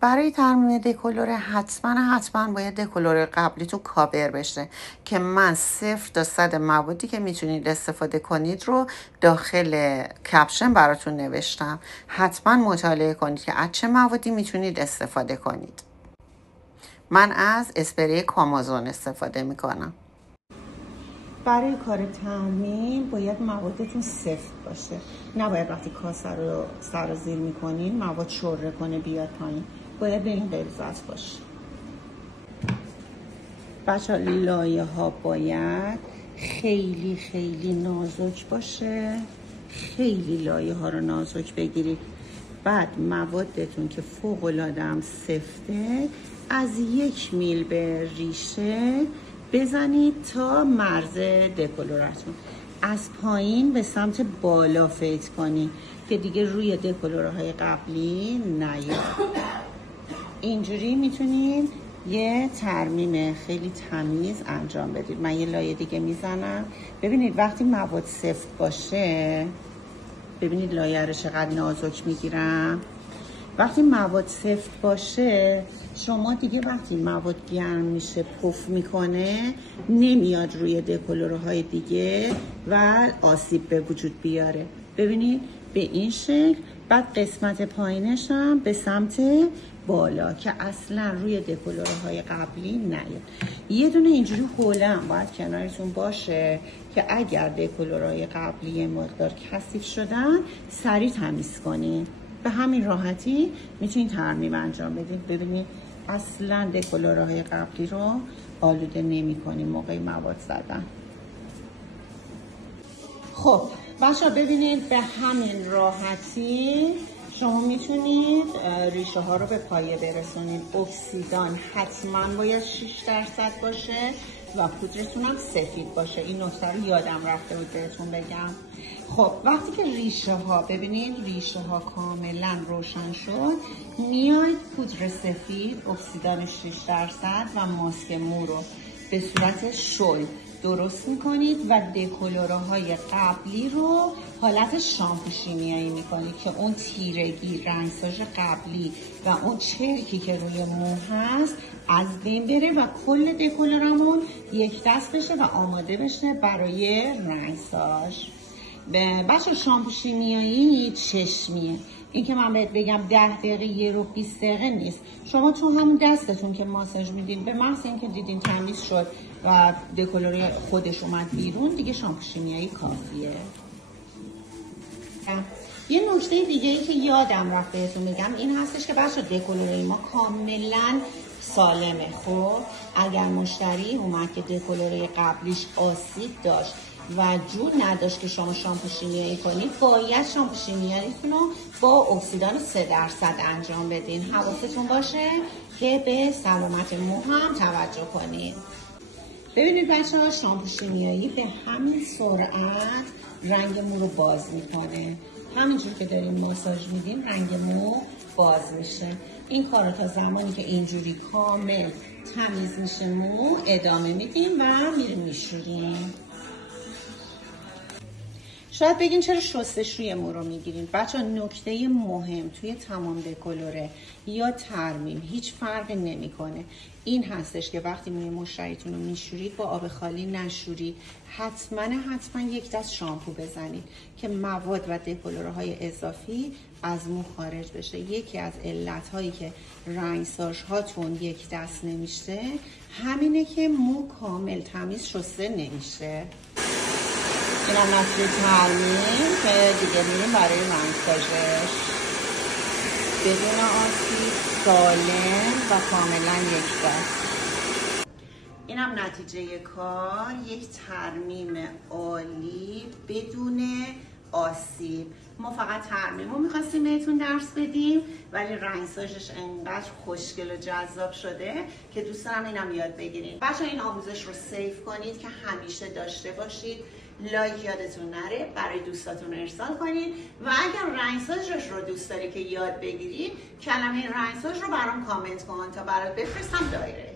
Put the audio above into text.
برای ترمیم دکلور حتما باید دکلور قبلی تو کاور بشه که من 0 تا 100 موادی که میتونید استفاده کنید رو داخل کپشن براتون نوشتم. حتما مطالعه کنید که از چه موادی میتونید استفاده کنید. من از اسپری کامازون استفاده میکنم. برای کار ترمیم باید موادتون سفت باشه. نباید وقتی کاسه رو سرازیر میکنین مواد شوره کنه بیاد پایین. باید به این غلظت باشه. بچه ها لایه ها باید خیلی نازک باشه. خیلی لایه ها رو نازک بگیرید. بعد موادتون که فوق العاده هم سفته از 1 میل به ریشه بزنید تا مرز دکلورتون. از پایین به سمت بالا فیت کنید که دیگه روی دکلورهای قبلی نیاد. اینجوری میتونید یه ترمیم خیلی تمیز انجام بدید. من یه لایه دیگه میزنم. ببینید وقتی مواد سفت باشه، ببینید لایه رو چقدر نازک میگیرم. وقتی مواد سفت باشه شما دیگه وقتی مواد گرم میشه پف میکنه نمیاد روی دکلورهای دیگه و آسیب به وجود بیاره. ببینید به این شکل. بعد قسمت پایینش هم به سمت بالا که اصلا روی دکلورهای قبلی نیاد. یه دونه اینجوری حوله هم باید کنارتون باشه که اگر دکلورهای قبلی مقدار کثیف شدن سریع تمیز کنید. به همین راحتی میتونید ترمیم انجام بدید. ببینید اصلا دکلورهای قبلی رو آلوده نمی کنید موقع مواد زدن. خب بچه‌ها ببینید به همین راحتی شما میتونید ریشه ها رو به پایه برسونید. اکسیدان حتما باید 6% باشه و پودرتون هم سفید باشه. این نکته رو یادم رفته بود بهتون بگم. خب وقتی که ریشه ها ببینید ریشه ها کاملا روشن شد میاید پودر سفید اکسیدان 6% و ماسک مو رو به صورت شل درست میکنید و دکلورهای قبلی رو حالت شامپو شیمیایی میکنید که اون تیرگی رنگساژ قبلی و اون چرکی که روی مو هست از بین بره و کل دکلورمون یک دست بشه و آماده بشه برای رنگساژ. بچه شامپو شیمیایی چشمیه. این که من بهت بگم 10 دقیقه 1 رو 20 دقیقه نیست. شما تو همون دستتون که ماساژ میدین به محض اینکه دیدین تمیز شد و دکلوری خودش اومد بیرون دیگه شامپو شیمیایی کافیه. یه نکته دیگه ای که یادم رفت بهتون بگم این هستش که بچه دکلوری ما کاملا سالمه. خب اگر مشتری اومد که دکلوری قبلیش آسیب داشت و جور نداشت که شما شامپو شیمیایی کنید باید شامپو شیمیاییتون رو با اکسیدان 3% انجام بدین. حواستون باشه که به سلامت مو هم توجه کنید. ببینید بچه ها شامپو شیمیایی به همین سرعت رنگ مو رو باز میکنه. همینجور که داریم ماساژ میدیم رنگ مو باز میشه. این کار رو تا زمانی که اینجوری کامل تمیز میشه مو ادامه میدیم و میریم میشوریم. شاید بگین چرا شستشوی مو رو میگیرین؟ بچه نکته مهم توی تمام دکلوره یا ترمیم هیچ فرقی نمیکنه. این هستش که وقتی موی مشتریتون رو میشورید با آب خالی نشورید. حتما یک دست شامپو بزنید که مواد و دکلوره های اضافی از مو خارج بشه. یکی از علت هایی که رنگساژ هاتون یک دست نمیشه همینه که مو کامل تمیز شسته نمیشه. این هم نسل ترمیم که دیگه میریم برای رنگساژش بدون آسیب سالم و کاملا یک دست. این هم نتیجه کار یک ترمیم عالی بدون آسیب. ما فقط ترمیم رو میخواستیم بهتون درس بدیم ولی رنگساژش انقدر خوشگل و جذاب شده که دوست دارم اینم یاد بگیرید. بچه این آموزش رو سیو کنید که همیشه داشته باشید. لایک یادتون نره، برای دوستاتون ارسال کنید و اگر رنگساژش رو دوست داری که یاد بگیری کلمه رنگساژ رو برام کامنت کن تا برات بفرستم دایرکت.